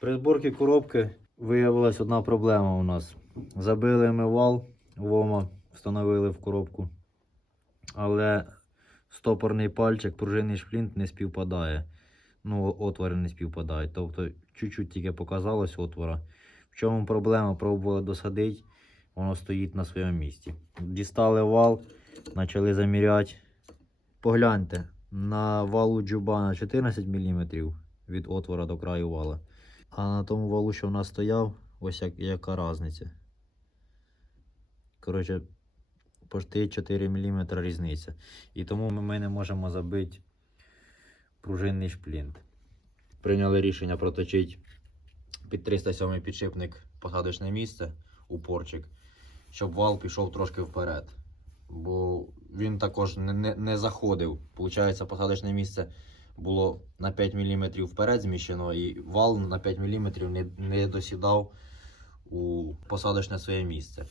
При зборці коробки виявилась одна проблема у нас. Забили ми вал, вома, встановили в коробку. Але стопорний пальчик, пружинний шплінт не співпадає. Ну, отвори не співпадають. Тобто, чуть-чуть тільки показалось отвора. В чому проблема? Пробували досадити, воно стоїть на своєму місці. Дістали вал, почали заміряти. Погляньте, на валу джубана 14 мм від отвора до краю вала. А на тому валу, що в нас стояв, ось як, яка різниця. Коротше, почти 4 мм різниця. І тому ми не можемо забити пружинний шплінт. Прийняли рішення проточити під 307 підшипник посадочне місце, упорчик, щоб вал пішов трошки вперед. Бо він також не, не, не заходив. Получається, посадочне місце було на 5 мм вперед зміщено, і вал на 5 мм не, не досідав у посадочне своє місце.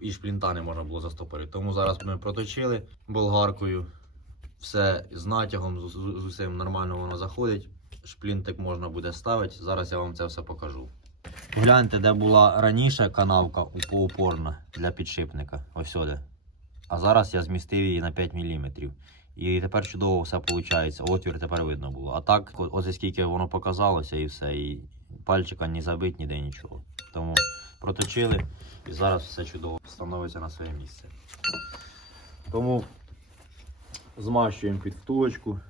І, шплінта не можна було застопорити. Тому зараз ми проточили болгаркою. Все з натягом, з, з, усім нормально воно заходить. Шплінтик можна буде ставити. Зараз я вам це все покажу. Гляньте, де була раніше канавка упоупорна для підшипника. Ось сюди. А зараз я змістив її на 5 мм. І тепер чудово все виходить. Отвір тепер видно було. А так, ось скільки воно показалося і все. І пальчика не забить, ніде нічого. Тому проточили і зараз все чудово становиться на своє місце. Тому змащуємо під втулочку.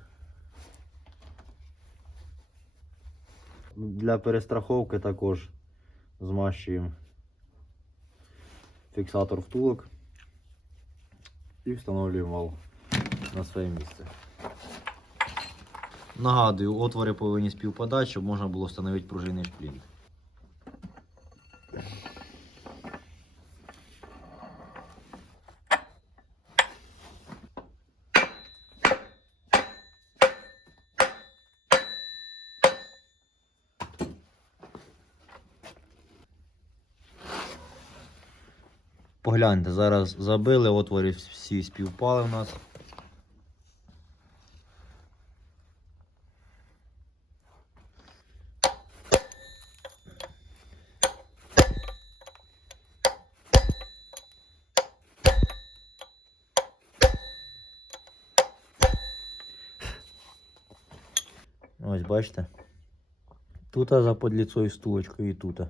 Для перестраховки також змащуємо фіксатор втулок і встановлюємо вал на своє місце. Нагадую, отвори повинні співпадати, щоб можна було встановити пружинний шплінт. Погляньте, зараз забили, отвори всі співпали в нас. Ось бачите. Тут за подліцою стулочкою і тут.